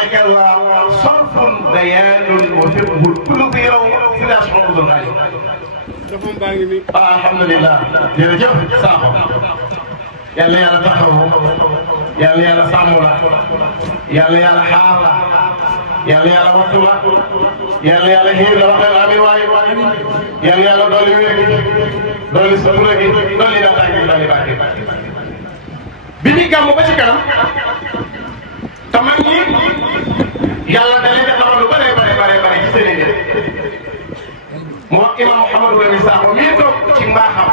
ذاك صرف بيان وفقه كل ضياء فلاش موضوع الغالي الحمد لله jërëjëf Sakho yàlla yàlla taxawu yàlla yàlla sàmm la yàlla yàlla xaar la yàlla yàlla wattu la yàlla yàlla xiir la waxee amiin waay yàlla yàlla dolli wér gi dolli sutura gi dolli naataange gi dolli bàkke bi ñuy gàmm ba ci kanam te mag ñi yàlla da leen defal lu bare ci seen i mu wax imam Mouhamadou Lamine Sakho mii toog ci mbaaxam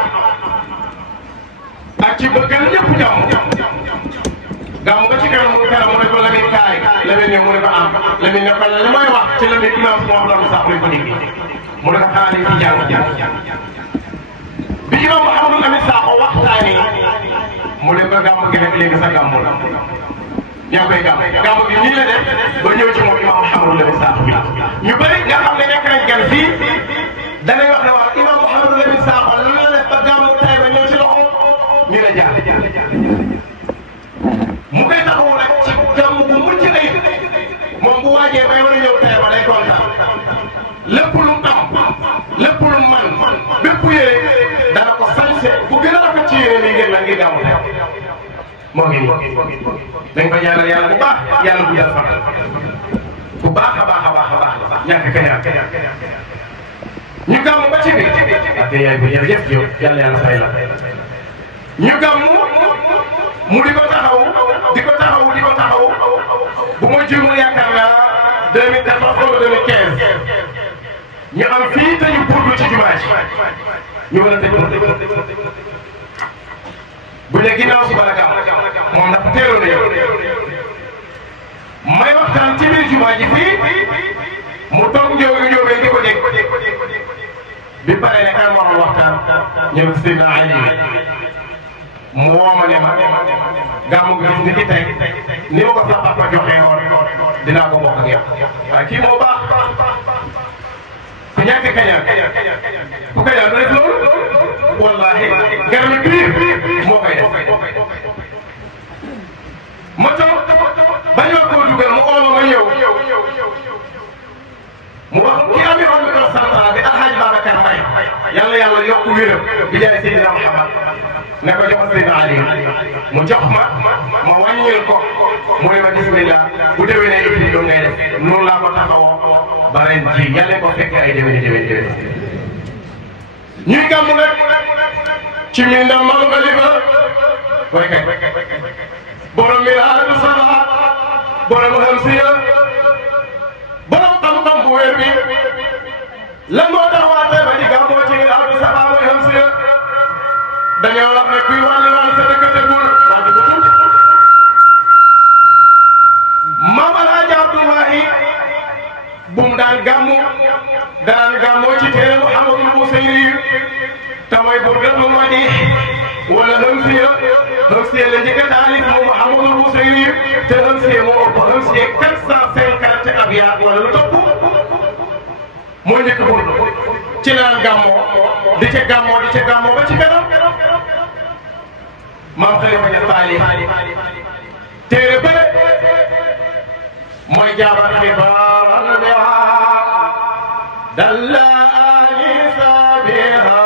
ak ci bëggal ñëpp jàmm gàmm ba ci kanam mu ne ko Lamine kaay Lamine ñëw mu ne ko am Lamine ne ko li may wax ci Lamine imam Mouhamadou Lamine Sakho lañ ko dégg mu ne ko xanaa dañ ci jàng bi imam Mouhamadou Lamine Sakho waxtaanee mu ne ko gàmm gi nag léegi sa gàmm la yaa koy gàmm gi nii la def ba ñëw ci moom imam Mouhamadou Lamine Sakho bi ñu bëri nga xam ne nekk nañ gan fii danay wax ne waaw imam Mouhamadou Lamine Sakho lan la def ba gàmmu tay ba ñëw ci loxo ñu la jaar mu koy taxawu nag ci gàmm bu mucc ayib moom bu waajee bay war a ñëw tay ba day kontaan lépp lu am lépp lu man bépp yére dana ko sañse bu gën a rafet ci yére mi ngeen la ngi gàmmu tay moo ngi nii dañ ko ñaanal yàlla bu baax yàlla bu yàlla fan bu baax a baax ñàkk ka ñu gàmm ba ci biir ak yaay bu jërëjëf yow yàlla yàlla fay la ñu gàmm mu di ko taxaw bu ma juumul yaakaar naa 2014 wala 2015 ñu am fii te ñu burdu ci jumaa ji ñu war a tëj bu ne ginnaaw suba la gàmm moom dafa teeloon a yow may waxtaan ci biir jumaa ji fii mu toog njóobee di ko dégg bi pare ne kan waroon waxtaan ñëw si Seydina Ali mu woo ma ne ma gàmmu gi ni ki tey ni ma ko sa papa joxee woon dinaa ko bokk ak yow waaye kii moo baax ku ñàkk kañaan ku kañaan du def loolu wallaahi garab yi biir moo koy def ma toog bañ ma koo dugal mu oo ma ñëw mu wax ki amiroon micro central bi Alhaji Babacar Mbaye yàlla yokk wéram bi jaay Seydina Mouhamad ne ko jox Seydina Ali mu jox ma wàññil ko mu ne ma bismillah bu déwénee it doon ngay def noonu laa ko taxawoo ba ren ji yàlla ko fekk ay déwén ñuy gàmm nag ci mi ndam malu xalifa koy kay borom miraadu sama borom hamsiya borom xam-xam bu wér bi lan moo tax waa tey ba di gàmmoo ci miraadu sama mooy hamsiya dañoo wax ne kuy wàllu wàllu sa dëkk tegul waa ji bu tuuti Maam Alaaji Abdoulahi bu mu daan gàmmoo ci téere Muhammadul Busayri te mooy Burdatul Madih wala hamsiya la njëkk a taalif mu Muhammadul Busayri te hamsiya moo ëpp hamsiya 450 abyaat wala lu topp moo njëkk burdu ci naan gàmmoo di ca gàmmoo ba ci kanam maam Xalifa Ñas taalif téere bële mooy jaabar xibaaran biha dalla ali sabiha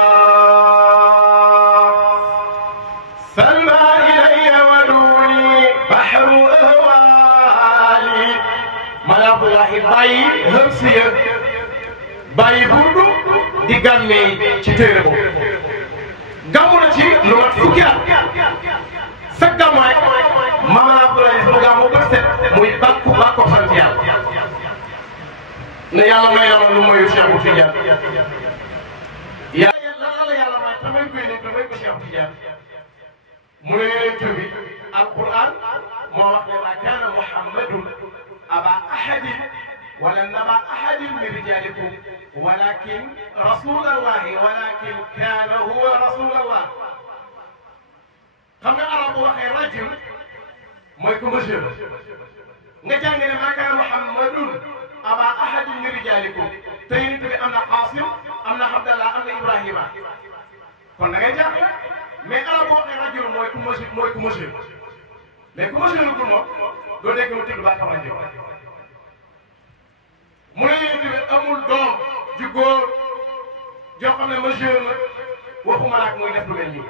salma ilayya waduni bahru ahwali man Abdoulahi bàyyi hamsiya bàyyi burdu di gàmmee ci téere boobu gàmmu na ci lu mat fukki at sa gàmmu rek Maam Abdoulahi bu gàmmu ba set muy bàkku sant yàlla ne yàlla may na ma lu mayu Cheikh Tidiane yàlla lan la yàlla may tamay koy ne damay ko Cheikh Tidiane mu ne yonent bi alquran moo wax ne ma kaana Muhammadun aba ahadin wala naba ahadin min rijalikum walakin rasulallahi walakin kaana huwa rasulallah xam nga arab bu waxee rajul mooy ko monsieur nga jàng ne ma kaana Muhammadun aba ahadin min rijalikum te yonent bi am na Qaasim am na Abdallah am na Ibrahima kon da ngay jàng mais arab bu waxee rajul mooy ku monsieur mais ku monsieur lu ko moom doo dégg mu tudd ba xam rajo góor joo xam ne majeur na waxuma la ak muy def lu mel nii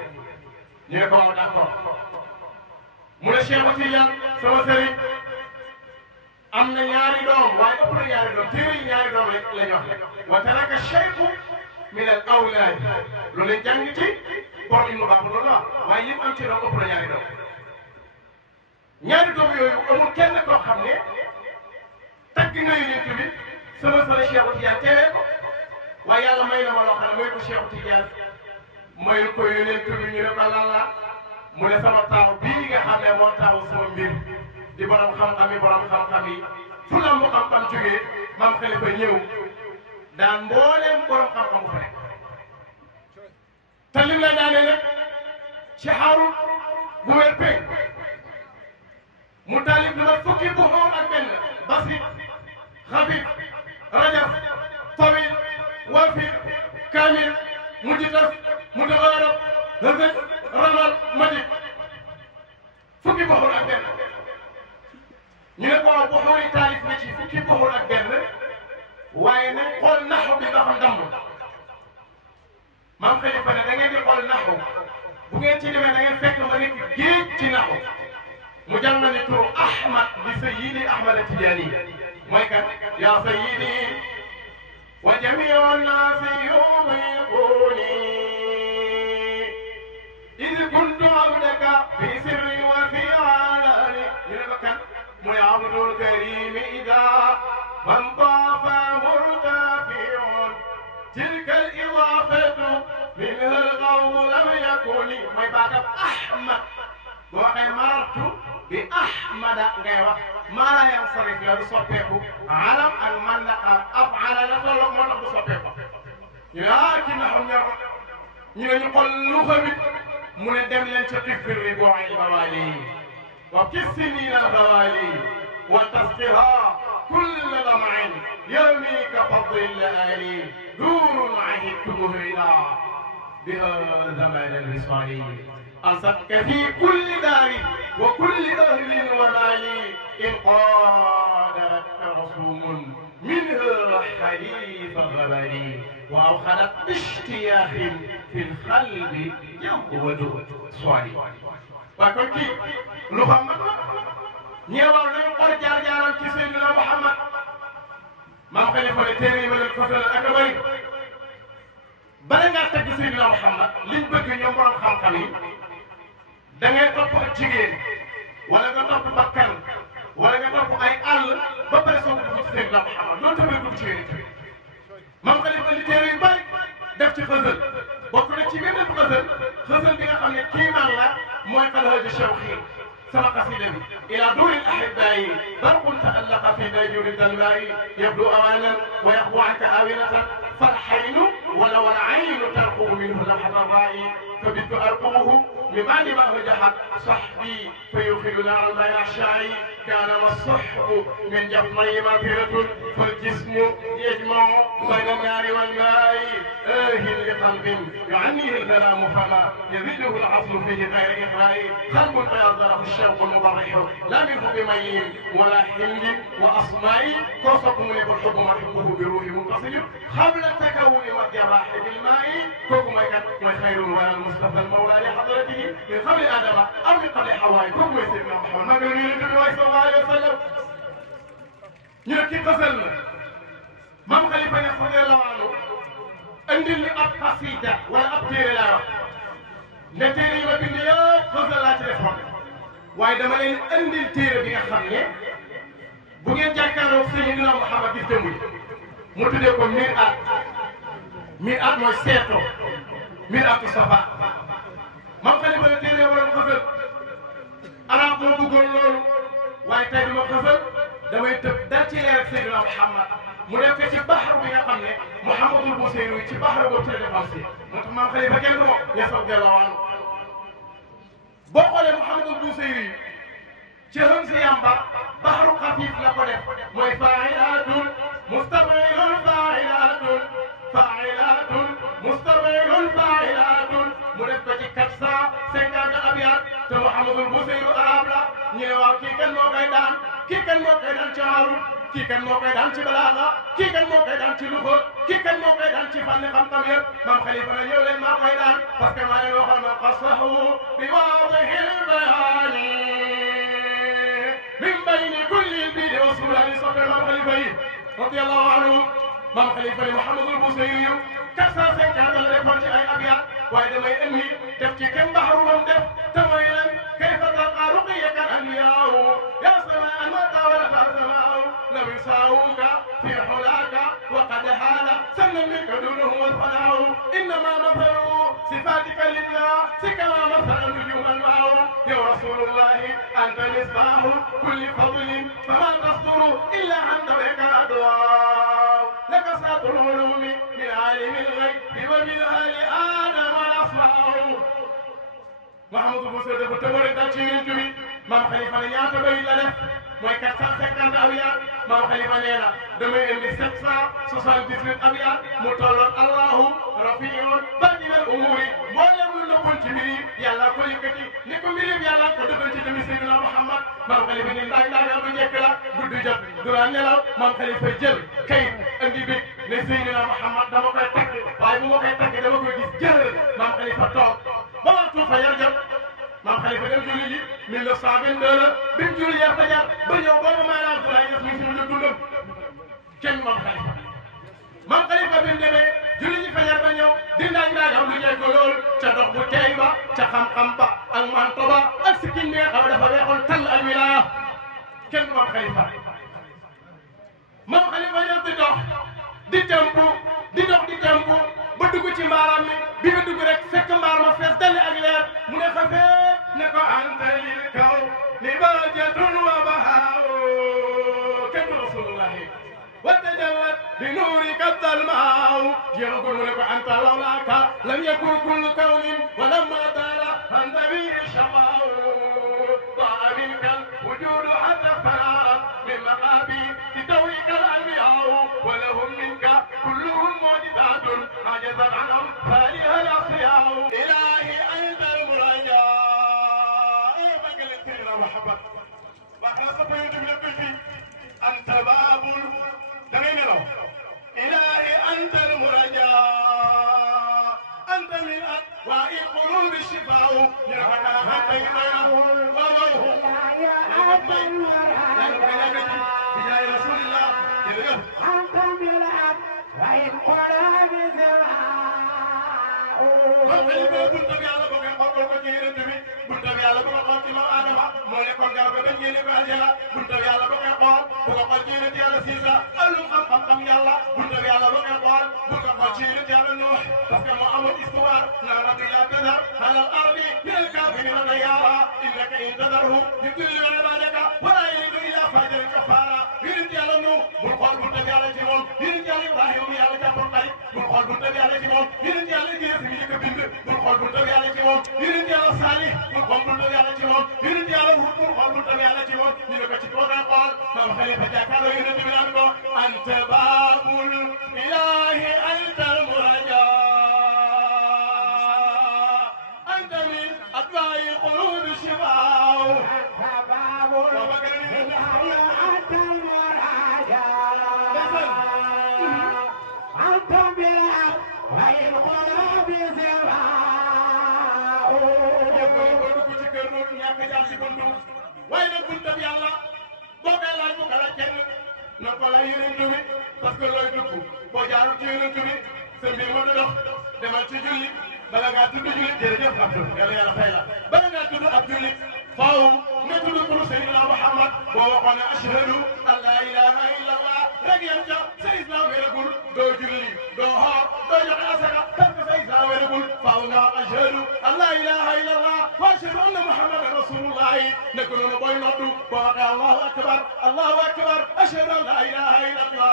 ñu ne ko waaw d'accord mu ne Cheikh Tidiane sama sëriñ am na ñaari doom waaye ëpp na ñaari doom téere yi ñaari doom la ñu wax wa taraka shay'u min al awlaad loolu lañ jàng ci borom yi mu baax loolu la waaye yëpp am ci doom ëpp na ñaari doom ñaari doom yooyu amul kenn koo xam ne tagg nga yonent bi sama sëriñ Cheikh Tidiane teewee ko waaye yàlla may na ma loo xam ne may ko Cheikh Tidiane may ko yonent bi ñu ne ko lan la mu ne sama taaw bii nga xam ne moo taaw sama mbir di borom xam-xam yi borom xam-xam yi fu la mu xam-xam jógee maam Khalifa ñëw daan mbooleem borom xam-xam bu fa nekk te lim la daanee nag ci xaaru bu wér péng mu taalif lu ma fukki bu xool ak benn basit xafif rajab tawil wafir kamil mujtas mutagarab hëfët ramal madik fukki bu xool ak benn ñu ne ko waaw bu xooli taalif na ci fukki bu xool ak benn waaye nag xool naxu bi ba xam damm maam Khalifa ne da ngeen di xool naxu bu ngeen ci demee da ngeen fekk ma nekk géej ci naxu mu jàng ni turu Ahmad bi Sayyidi Ahmad Tijaani mooy kan yaa sayyidi wa jamiu nnaasi yudiquni id kuntu abdaka fi sirri wa fi alani ñu ne ko kan muy abdul karim ida man taafa murtafiun tilka al idafatu minha al qawl lam yakuni mooy baatab Ahmad boo waxee marartu bi Ahmada ngay wax maa laa yansarif la du soppeeku alam ak mandaqa afala la tolloog moo tax du soppeeku ñu ne kii na xam ñor ñu ne ñu xool lu xamit mu ne dem leen ca tifir ribu'i al-bawaali wa kissinina al-bawaali wa tasqiha kulla dam'in yamika fadli al-laali duurun ahidtuhu ila biha zaman al-wisali أنصتك في كل دار وكل أهل ومال إن قادرك رسوم منها حليف غبري وأوخلت باشتياخ في القلب يقود صالي وكنت محمد ñeewal nañ xol jaar-jaaram ci Seydina Muhammad maam Khalifa ne téere yi ma leen ko ak a bëri bala ngaa tagg Seydina Muhammad liñ bëgg ñoom borom xam-xam yi da ngay topp ak jigéen wala nga topp bakkan wala nga topp ay àll ba pare soog a dugg ci Seydina Muhammad loolu tamit dugg ci yéen it maam Khalifa li téere yu bëri def ci xësal bokk na ci même xësal bi nga xam ne kii man la mooy Alhaaji Shawqi sama qasida bi ila duri al-ahibaa'i barqun ta'allaqa fi dajuri dalmaa'i yabdu awaanan wa yaxbu anka aawinatan falxaynu wala wal'aynu tarqubu minhu lamhata raa'i فبت أرقمه من بعد ما هجحت صحبي فيخلنا عن ما يعشاعي كان والصحب من جفني مغفرة فالجسم يجمع بين النار والماء لقلب يعنيه الكلام فما يذله العصر فيه غير إخراء قلب تيضره الشوق المبرح لا منه بمين ولا حمل وأصماء توصفه لك الحب محبه بروح منتصر قبل التكون والجراح بالماء كوكما كان وخير ولا المصطفى المولى لحضرته من قبل آدم أو من قبل حواء كوكما يسيرنا محمد صلى الله عليه وسلم ñu ne kii xasal la maam Khalifa Niass radiyallahu anhu andil li ab xasida wala ab téere laa wax ne téere yi ma bind yëpp xasal laa ci defoon waaye dama leen andil téere bi nga xam ne bu ngeen jàkkaarloog Seydina Muhammad gis jëmm mu tuddee ko Mir'at mooy seeto Mir'atu Safa maam Khalifa ne téere wala mu xasal arab moo bëggoon loolu waaye tey bi ma xasal damay tëb dal ci leer ak Seydina Muhammad mu def ko ci baxar bi nga xam ne Mouhamadul Buseyri ci baxar boobu ci la defal si moo tax maam Khalifa kenn du ma ñesoo gelawaan boo xoolee Mouhamadul Buseyri ci hëm si yamba baxaru xafiif la ko def mooy faa'ilatun mustabilun faa'ilatun faa'ilatun mustabilun faa'ilatun mu def ko ci 450 abyaat te Mouhamadul Buseyri arab la ñu ne waaw kii kan moo koy daan kii kan moo koy daan ci Haarut kii kan moo koy daan ci balaaga kii kan moo koy daan ci luxa kii kan moo koy daan ci fànn xam-xam yëpp maam Khalifa na ñëw leen maa koy daan parce que maa leen waxoon ma qasahu bi waadihil bayaani min bayni kulli bidi wa sulani soppe maam Khalifa yi radiyallahu anhu maam Khalifa ni Mouhamadul Busayri 450 la defoon ci ay abyaat waaye damay indi def ci kenn baxaru bam def te mooy lan kayfa tarqa ruqiyaka al-anbiyaaw ya samaan ma tawalat as-samaaw lam yusaawuka fi xulaaka wa qad haala sannan minka duunuhum wal-fanaaw innama mathalu sifaatika linnaasi kama mathala nujuuma al-maaw ya rasuulullahi anta misbaahu kulli fadlin fama tasduru illa an dawrika adwaaw laka saatul ulumi min aalimi al-ghaybi wa min ahli aadama al-asmaaw Mouhamadou Bousso dafa tëbëre dal ci yonent bi maam Khalifa ne ñaata bayit la def mooy 450 abyaat maam Khalifa nee na damay indi 778 abyaat mu tolloon Allahu rafiun batinal umuri mboolem lu nëbboon ci mbir yi yàlla ko yëkkati ni ko mbir yi yàlla ko dëggal ci tamit Seydina Muhammad maam Khalifa ni ndaag ndaagal bu njëkk la guddi jot du la nelaw maam Khalifa jël kayit andi bi ne Seydina Muhammad dama koy tagg waaye bu ma koy tagg dama koy gis jël maam Khalifa toog ba waxtu fajar jot maam Khalifa dem julli ji 1922 la bi mu julli yaa fajar ba ñëw boobu maanaam Abdoulaye Niass mi suñu dundam kenn maam Khalifa bi mu demee julli ji fajar ba ñëw di ndaaj am lu njëkk lool ca dox bu teey ba ca xam-xam ba ak manto ba ak sikkin bi nga xam dafa weexoon tall ak wilaya kenn maam Khalifa ñëw di dox di tempu di dox di tempu ba dugg ci mbaaram mi bi nga dugg rek fekk mbaar ma fees dali ak leer mu ne fa fee ne ko anta lil kaw ni bahjatun wa bahaaw kenn rasulullahi wa tajawat bi nuurika dalmaaw jeexagul mu ne ko anta lawlaaka lam yakun kullu kawnin wa lamma taala anta bi shamaaw daa minka wujudu hatta fara min maqaabi fi dawrika al anbiyaaw wa lahum minka kulluhum mu'jizatun عجزت عنهم فالها الأصياء إلهي أنت المرجاء فقل سيدنا محمد وخلاص بيوت من البشي أنت باب دمين له إلهي أنت المرجاء أنت من أدواء القلوب الشفاء يرفعك حتى يطينا وروه بجاه رسول الله أنت من أدواء القلوب Khalifa bunta bi Yàlla bëgg a xool ko ci Yonent bi bunta bi Yàlla bëgg a xool ci Maam Adama moo nekkoon garab ba bañ génne ko aljana bunta bi Yàlla bëgg a xool bu ko xool ci Yonent Yàlla Siisa allum xam-xam Yàlla bunta bi Yàlla bëgg a xool bu ko xool ci Yonent Yàlla Nuux parce que moo amoon histoire na rabbi laa tadar alal ardi min al kaafiriina dayyaara innaka in tadarhum yudillu ibaadaka wa laa yalidu illaa faajiran kaffaara Yonent Yàlla Nuux bul xool bunta bi Yàlla ci moom Yonent Yàlla Ibrahima mi Yàlla jàppoon xarit bul xool bunta bi Yàlla ci moom Yonent Yàlla Idriis mi njëkk a bind bul xool bunta bi Yàlla ci moom Yonent Yàlla Saalih bul xool bunta bi Yàlla ci moom Yonent Yàlla Huud bul xool bunta bi Yàlla ci moom ñu ne ko ci koo kaa xool maam Khalifa jàkkaarloo Yonent bi naan ko anta baabul ilaahi anta al-murajaa anta min adwaa'i quluubi shifaa أنت باب الإله أنت المرجاء أنت بالحق والقلوب سواء waaye nag buntam Yàlla boo koy laaj bu ko laaj kenn na ko laaj Yonent bi parce que looy dugg boo jaarul ci Yonent bi sa mbir ma du dox demal ci julli bala ngaa tudd jullit jërëjëf Abdou Yàlla fay la bala ngaa tudd ab jullit faaw nga tudd turu Seydina Muhammad boo waxoon ne ashhadu an laa ilaaha illallah rek yam ca sa islam wéragul doo julli doo xoor doo joxe asaka parce que sa islam wéragul faaw nga wax ashhadu an laa ilaaha illallah wa ashhadu anna Muhammadan rasulullah nekk noonu booy noddu boo waxee allahu akbar ashhadu an laa ilaaha illallah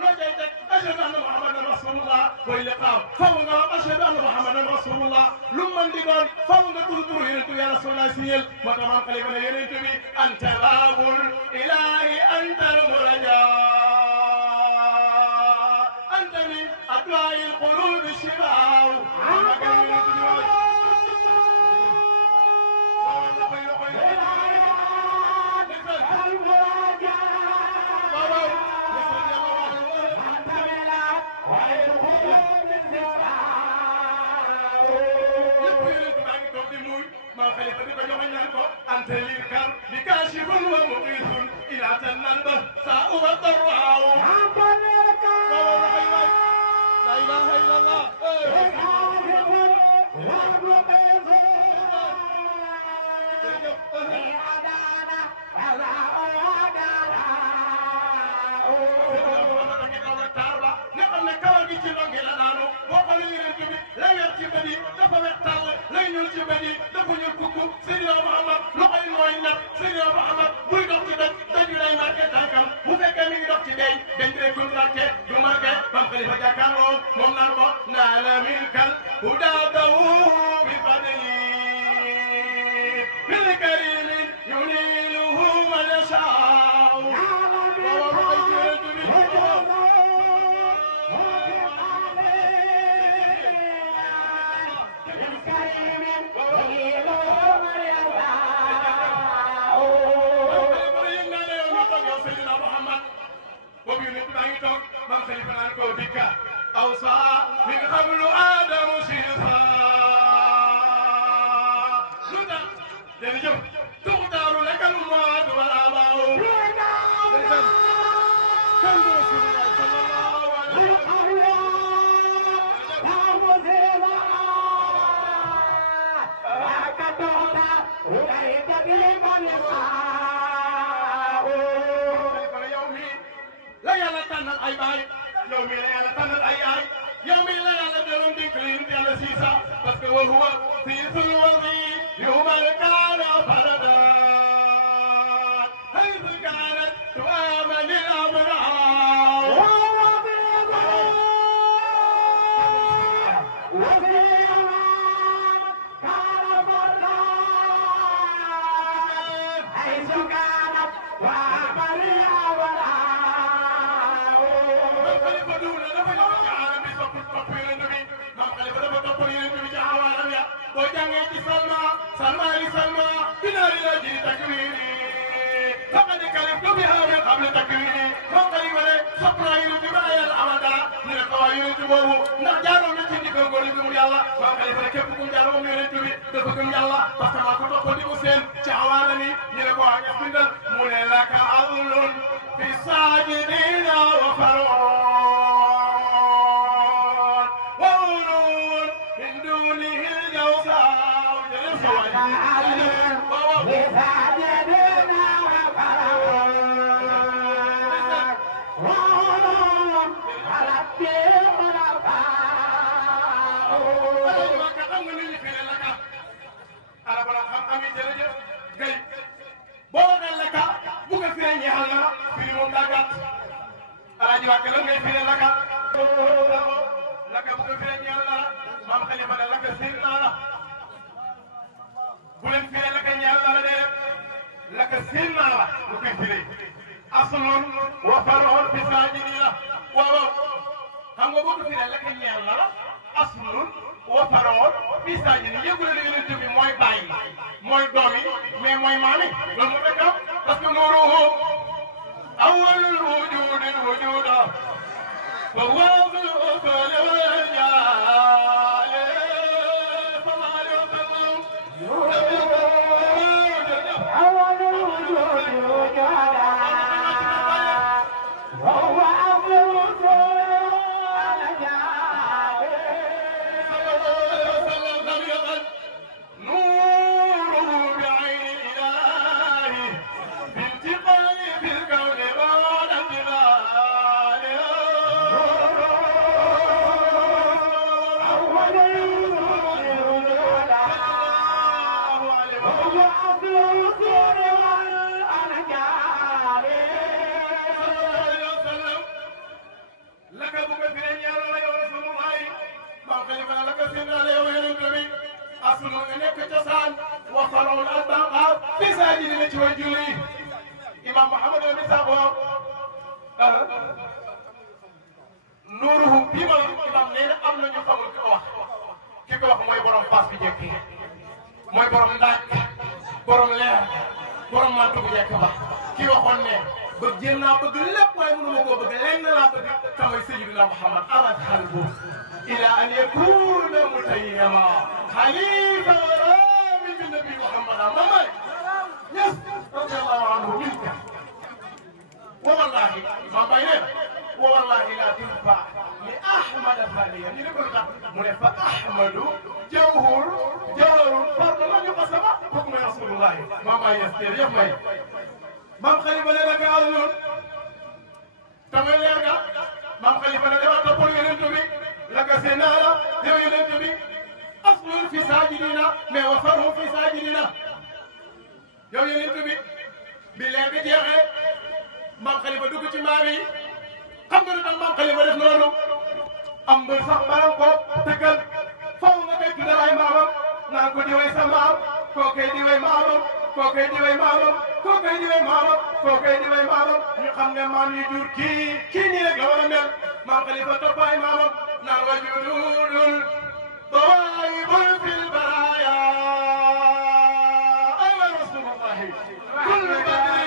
loo cay teg ashhadu anna Muhammadan rasulullah booy liqaam faaw nga wax ashhadu anna Muhammadan rasulullah lu mën di doon faaw nga tudd turu Yonent ya rasulullah signel moo tax maam Khalifa ne Yonent bi anta baabul ilaahi anta al-murajaa anta min adwaa'i al-quluubi shifaa لا إله إلا الله أوصى من قبل آدم شيخا تختار لك الموت والآباء كم رسول الله صلى الله عليه وسلم لا يلتنا الأيباي يومي لا يلتنا الأياي يومي لا يلتنا ديكلين يلا سيسا بس وهو سيس الوضي يوم كان فردا حيث كانت تؤمن الأبرار وهو وفي أمان كان فردا حيث كانت تؤمن الأبرار سلمى لسلمى بنار الأجل تكويري فقد كلفت بها من قبل تكويري وقريب لي سبرايل جبايا الأمدا من القوائل جبوه نجارو نتندي كنغولي بمولي الله وقريب لي كيفكم جارو مميري تبي دفكم يالله فسما كنتو قدي مسلم شعوانني نلقوا عن يفندل مولي لك أظل في الساجدين وفرعون وأولون من دونه الجوزاء bulen fire la ka ñalla de la ka sinna la lu koy fire aslun wa far'un fi sajidina wa xam nga bu fire la ka ñalla la aslun wa far'un fi sajidina yegul la yonent bi moy bayyi moy doomi mais moy mami loolu mo fekk parce que nuruhu awwalul wujudil wujuda wa huwa fil usul wal jaal وفرعون البقاء في ساجد وجولي إمام محمد بن ساقوا نوره بما إمام نين أمنا نفهم الكواه كيكواه موي برام باس بجيكي موي برام داك برام لير برام مانتو بجيكي با كي وخون نين بجينا بج لب واي منو مكو بج لين لا بج كما سيدنا محمد أبد خلبه إلى أن يكون متيما خليفة النبي محمد ماما يس رضي الله عنه منك والله ما بينه والله لا تنفع لأحمد ثانيا يقول لك فأحمد جوهر فرد من يقسم حكم رسول الله ما يستطيع يفهم ما خليفة لك أذن تمام لك ما خليفة لك تقول ينتبه لك سنارة ينتبه أصل في ساجدنا ما وفره في ساجدنا ينتبه بالله بجيغي maam Khalifa dugg ci maam yi xam nga lu tax maam Khalifa def noonu am mbër sax maanaam ko tëggal faw nga koy tuddal ay maamam naan ko di way sa maam koo koy di way maamam koo koy di way maamam koo koy di way maamam koo koy di way maamam ñu xam ne maam yi jur kii nii rek la war a mel maam Khalifa topp ay maamam naan wa jududul dawaibul fil baraya ay wa rasulullahi kullu badri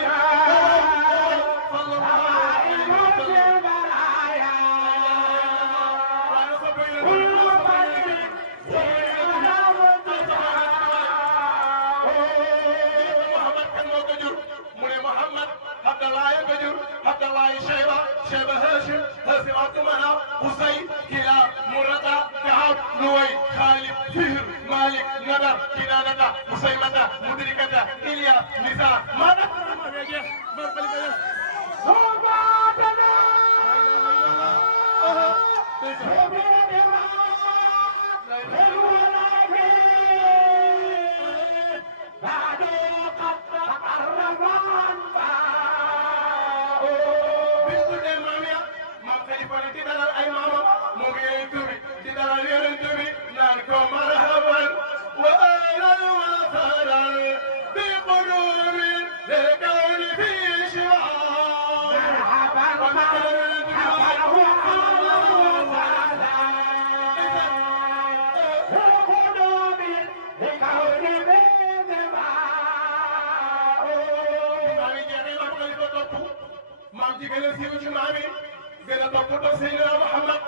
شيبة هاشم هاشم عبد المناف حسين كلاب مرة كعب نوي خالد فهر مالك ندر كنانة مسيمة مدركة إلياس نساء ماذا؟ gën a toppatoo Seydina Muhammad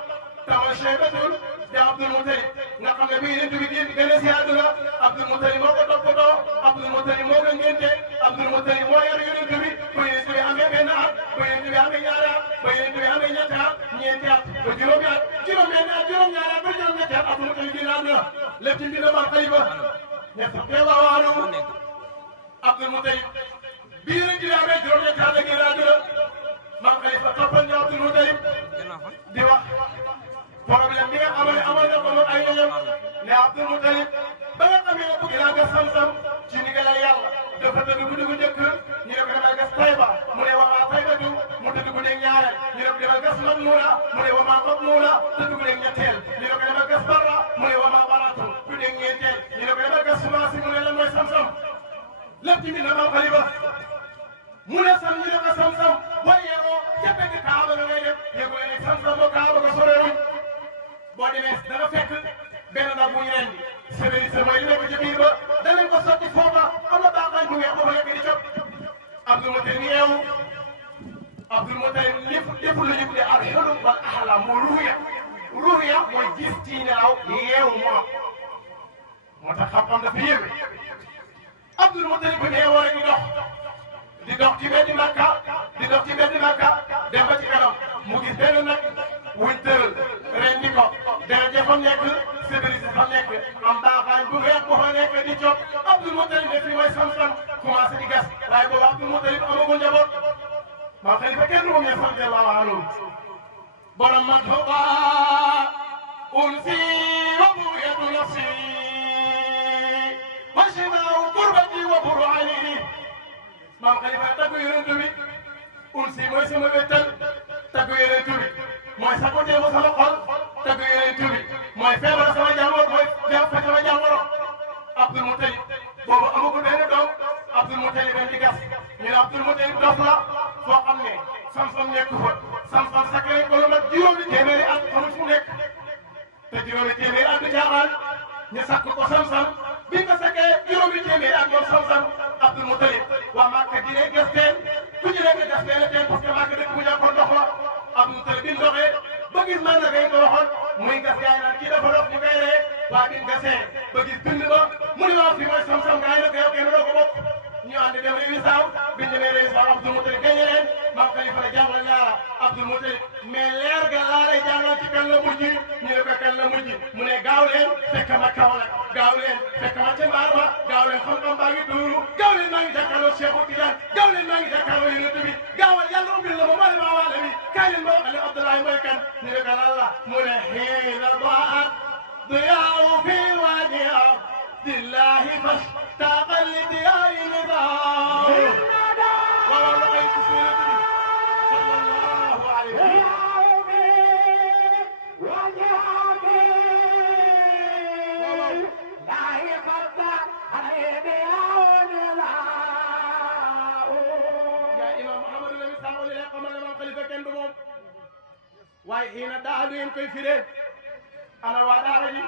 tawa Cheybatul di Abdul Mutalib nga xam ne bii yonent bi gën a si àdduna Abdul Mutalib moo ko toppatoo Abdul Mutalib moo ko ngénte Abdul Mutalib moo yar yonent bi ba yonent bi amee benn at ba yonent bi amee ñaari at ba yonent bi amee ñetti at ñeenti at ba juróomi at juróom-benn at juróom-ñaari at ba juróom-ñetti at Abdul Mutalib génn àdduna lépp ci mbind Maam Khalifa ñett teewaawaanu Abdul Mutalib bii yonent bi amee juróom-ñetti at la génn àdduna Maam Khalifa toppal ñu Abdul Mutalib di wax problème bi nga xamante amoon na ko moom ay ñoñam ne Abdul Mutalib ba nga xamee ne bëgg naa gas Samsam ci ndigalal Yàlla dafa tëdd guddi gu njëkk ñu ne ko demal gas Tayba mu ne wa maa Taybatu mu tëdd guddi ñaareel ñu ne ko demal gas Mamnuuna mu ne wa maa Mamnuuna tëdd guddi ñetteel ñu ne ko demal gas Barra mu ne wa maa Baratu guddi ñeenteel ñu ne ko demal gas Sumaasi mu ne lan mooy Samsam lépp ci mbir Maam Khalifa mu ne sam ñu ne ko Samsam boo yeewoo ca pegg Kaaba nga ngay dem yëgul ne Samsam ba Kaaba nga sorewuñ boo demee da nga fekk benn nag bu ñu rendi sëbëri sa mooy li nekk ci biir ba danañ ko sotti foofa am na baaxaay bu weex ba fa nekk di cop Abdul Mutalib yeewu Abdul Mutalib lépp lu ñu tuddee al hulum wal ahlam mu ruuya mooy gis ci nelaw yeewu moo tax xam-xam dafa yéeme Abdul Mutalib bu yeewoo rek di dox ci benn Makka dem ba ci kanam mu gis benn nag wuñ tëral ren di ko dara ja fa nekk sëbëri si fa nekk am baaxaañ bu weex bu fa nekk di cop Abdul Mutalib ne fii mooy Samsam commencé di gas waaye boobu Abdul Mutalib amagul njaboot Maam Khalifa kenn du ko ñëw radiyallahu anhu borom man tuqa unsi wa bu'yatu nafsi wa shifa'u qurbati wa burhani Maam Khalifa taggu yonent bi unsi mooy sama wéttal taggu yonent bi mooy sa côté ba sama xol taggu yonent bi mooy feebar sama jàngoro mooy fa sama jàngoro Abdul Mutalib boobu amagul benn doom Abdul Mutalib dem di gas ñu ne Abdul Mutalib dof la foo xam ne Samsam nekk fa Samsam sakk ko lu mat juróomi téeméeri at xamul fu nekk te juróomi téeméeri at du caaxaan ñu sakk ko Samsam bi nga sakkee juróomi téeméeri at moom Samsam Abdul Mutalib waa Màkka di ne gas teen ku ci nekk gas benn teen parce que Màkka dëkk bu ñàkkoon ndox la Abdul Mutalib bi mu doxee ba gis man na ngay ko waxoon muy gas gaay naan kii dafa dox ñu koy ree waa bi mu gasee ba gis bind ba mu ne waa fii mooy Samsam gaay na ko yow kenn doo ko bokk ñu ànd dem réewi saaw biñ demee réewi saaw Abdul Mutalib gañe leen maam Khalifa la jàngale laara Abdul Mutalib mais leer ga laa lay jàngal ci kan la mujj ñu ne ko kan la mujj mu ne gaaw leen fekk ma Kaolack gaaw leen fekk ma ca mbaar ma gaaw leen xam-xam baa ngi tuuru gaaw leen maa ngi jàkkaarloo Cheikh Tidiane gaaw leen maa ngi jàkkaarloo Yonent bi gaawal yàlla ubbil la ma mboolem awaale bi kaay leen ma wax ne Abdoulaye mooy kan ñu ne ko lan la mu ne xiina baat ضياء في وجه عبد الله فاشتاق لضياء نظام والله غيث سيدنا صلى الله عليه وسلم يا إمام محمد النبي صلى الله عليه وسلم الإمام خليفة كان بموم واي حين دعا بهم كيف فيه ana waa daara ji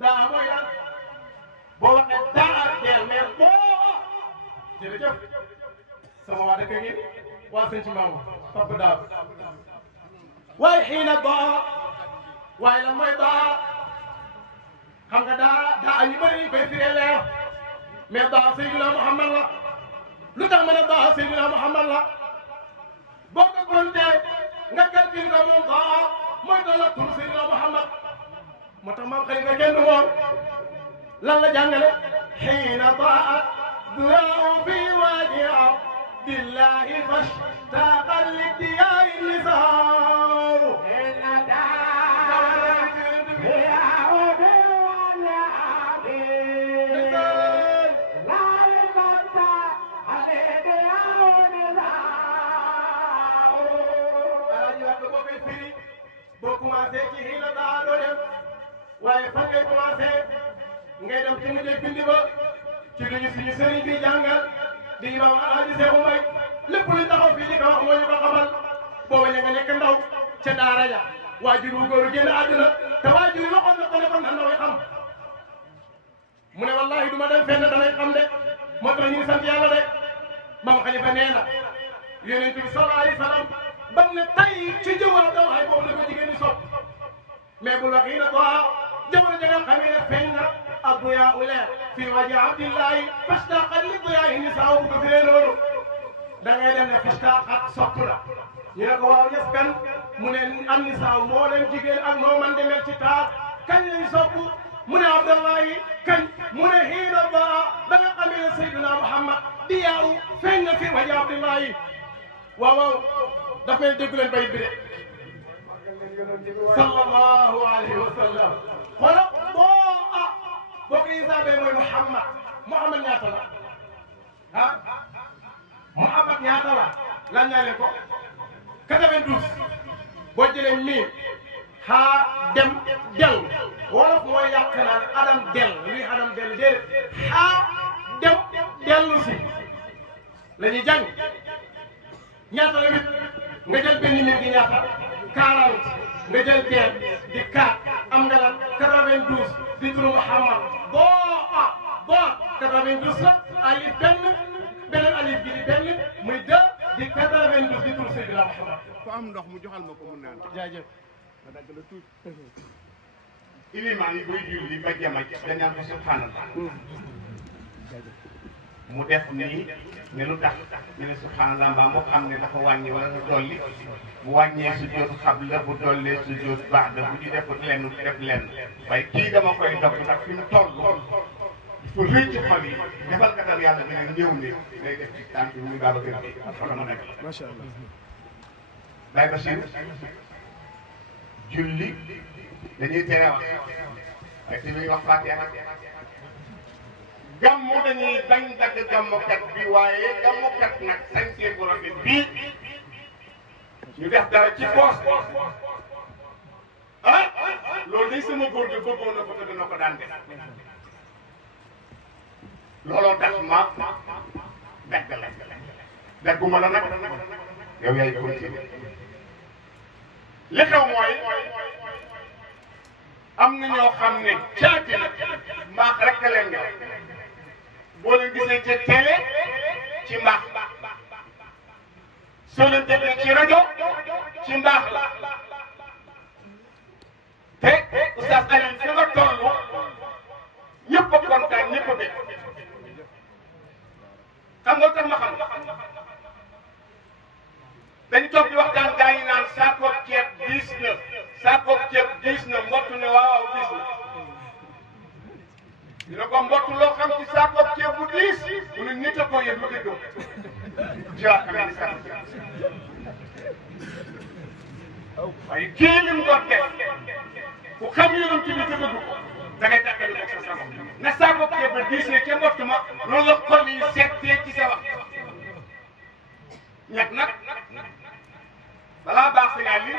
daa mooy lan boo waxee daa teel mais boo jërëjëf sama waa dëkk gi waa sëñ ci maamu papa daaw waaye xiina daa waaye lan mooy daa xam nga daa ñu bëri ñu koy firee leer mais daa Seydina Muhammad la lu tax ma ne daa Seydina Muhammad la boo ko compté nga calcule ko moom daa mooy doon la tur Seydina Muhammad moo tax maam Khalifa kenn du moom lan la jàngale xiina daa duyaa fi waaji abdillahi fashtaqa liddiyaai nisaaw boo commencé ci xiina daa doo dem waaye fan ngay commencé ngay dem ci mujjee bindi ba ci lu ñu suñu sëriñ bi jàngal di imam Alaaji Seexu Mbay lépp lu taxaw fii di ko wax moo ñu ko xamal booba ña nga nekk ndaw ca daara ja waajur wu góoru génn àdduna te waajur yi waxoon na ko ne kon na ndaw yi xam mu ne wallahi du ma dem fenn danay xam de moo tax ñu ngi sant yàlla de Maam Khalifa nee na yonent bi sallallahu alayhi wa sallam bam ne tay ci jëwal daw ay boobu la ko jigéen ñi sopp mais bul wax yi na doa jamono ja nga xamee ne feeñ na adduyaa uleer fii waji abdillahi fastaqat li duyaa yi nisaaw bu ko firee loolu da ngay dem ne fastaqat sopp la ñu ne ko waaw yes kan mu ne am nisaaw moo leen jigéen ak moo man demel ci taar kañ lañ sopp mu ne abdallahi kañ mu ne xiina doa da nga xamee ne Seydina Muhammad diyaaw feeñ na fii waji abdillahi waaw waaw daf may déggu leen bayit bi de sallallahu alayhi wa sallam xoolal boo ko isaabee mooy Muhammad ñaata la ah Muhammad ñaata la lan ñaa leen ko 92 boo jëlee mii xaa dem del wolof mooy yàq naan adam del luy adam del déedéet xaa dem dellu si la ñuy jàng ñaata la nit nga jël benn nit di ñaata 40 nga jël teel di 4 am nga lan 92 di turu Muhammad boo 92 la alif beneen alif bi di benn muy 2 di 92 di turu Seydina Muhammad. ku am ndox mu joxal ma ko mu naan. jaajëf. ma dagg la tuuti. ilimaan yi buy julli ba jamaj dañaan ko subhanallah. mu def nii ne lu tax ñu ne subhanallah mbaa moo xam ne dafa wàññi wala nga dolli bu wàññee sujjóot xabla bu dollee sujjóot ba'da bu ñu def lenn def lenn waaye kii dama koy dog ndax fi mu toll fu rëy ci xol yi defal katam yàlla dina ñëw ne day def ci tànk bi muy baaba kër gi wala ma nekk macha allah Baye Bachir julli dañuy tere wax waaye te muy wax Fatiha gàmmu dañuy bañ dagg gàmmukat bi waaye gàmmukat nag sañsee bu rafet bii ñu def dara ci poos ah loolu day sama góor gi bëggoon na ko te dana ko daan def looloo tax ma dagg la dagguma la nag yow yaay continuer li xew mooy am na ñoo xam ne caati la mbaax rek a leen nga boo leen gisee ci télé ci mbaax soo leen déggee ci rajo ci mbaax la te Oustaz Alioune fi nga toll ñëpp a kontaan ñëpp a bëgg dañu toog di waxtaan gaa yi naan saako ceeb diis na saako ceeb diis na mbottu ne waaw diis na dina ko mbottu loo xam ci saako ceeb bu diis mu ne nit a ko yëg lu dëgg waaye kii li mu doon def ku xam yonent bi te bëgg ko da ngay tàkkali ko sa sama na saako ceeb ba diisee ca mbottu ma loolu la xol yi seetee ci sa wax ñett nag balaa baax sa yaay li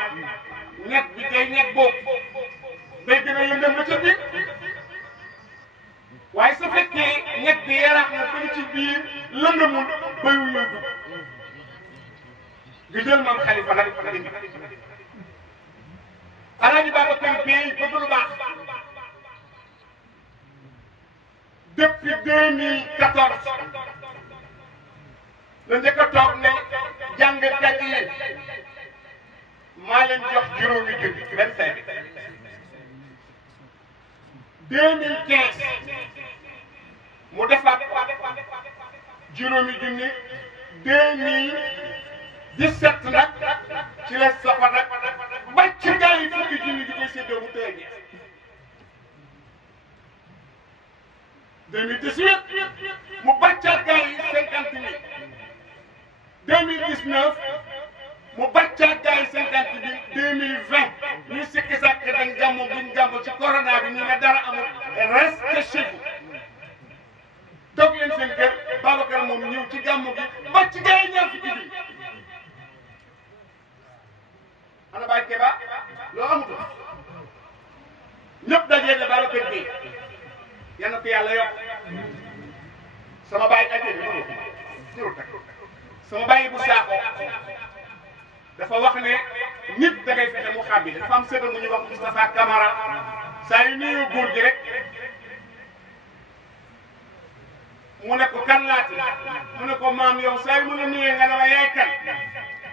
ñett bi day ñett boobu day gën a yëngal la ca biir waaye su fekkee ñett bi yaraax na ba ci biir lëndamul bayul yëngu nga jël maam Xalifa nag indi Alaaji Babacar Bèye bëgg lu baax depuis 2014 la njëkk a toog ne jàngkat yi maa leen jox juróomi junni 25 2015 mu defaat juróomi junni 2017 nag ci la soxla nag ba ci gars yi fukki junni di koy séddoo mu tëye ñeent 2018 mu bàccaat gars yi 50 000 2019 mu bàccaat gars yi 50 000 2020 ñu sikki sàkk dañ gàmmu buñ gàmmu ci corona bi ñu ne dara amul reste chez vous toog leen seen kër Babacar moom ñëw ci gàmmu gi bàcc gars yi ñaar fukki junni ana Baye Keba loo amutul ñëpp dajee ne Babacar Bèye yal na ko yàlla yokk sama baay dajee ne sama baay bu Sakho dafa wax ne nit da ngay fexe mu xàmbi dafa am sëgal mu ñuy wax Moustapha Camara saa yu nuyu góor gi rek mu ne ko kan laati mu ne ko maam yow saa yu mën a nuyee nga ne ma yaay kan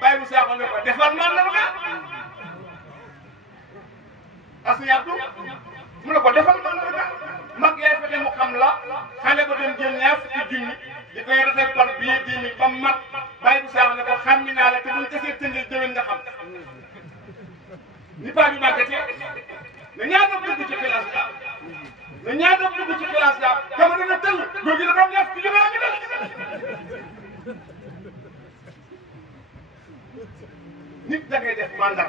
baay bu Sakho ne ko defar man la nga Asiyatu mu ne ko defal man la nga mag yaay fexe mu xam la xale ba dem jël ñaar fukki junni di koy rafet par billet 10 000 ba mu mat baay bu Sakho ne ko xàmmi naa la te buñ kasee tëndee déwén nga xam ni paa bi màggatee na ñaata dugg ci classe daal na ñaata dugg ci classe daal dama dana tëll góor gi dafa am ñaar fukki junni ngi dal nit da ngay def mandat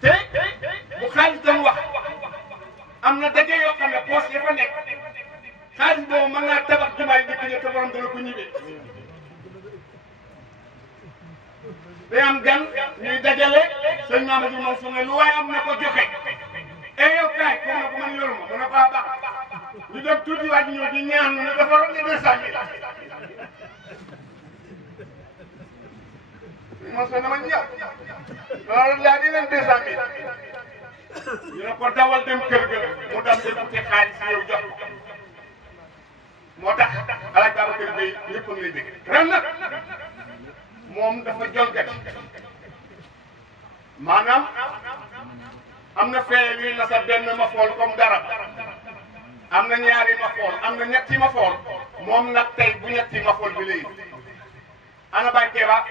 te bu xaalis doon wax am na daje yoo xam ne poos ya fa nekk xaalis boobu mën naa tabax jumaay dëkk ña te borom dana ko ñibee day am gan ñuy dajale sëñ Mamadou Mansour ne lu waaye am na ko joxe yow kaay comme ne ko man yoruma mu ne ko baax ñu dem tuuti waaj ñëw di ñaan ne dafa roon ne 200 000 Mansour dama ñëw loolu laa di leen 200 000 ñu ne ko dawal dem kër ga mu dem di uti xaalis yow jox ko moo tax Alaaji Babacar Bèye ñëpp a ngi lay dégg ren nag moom dafa jolgati maanaam am na fee luy na sa benn ma fool comme garab am na ñaari ma fool am na ñetti ma fool moom nag tey bu ñetti ma fool bi léegi ana Baye Keba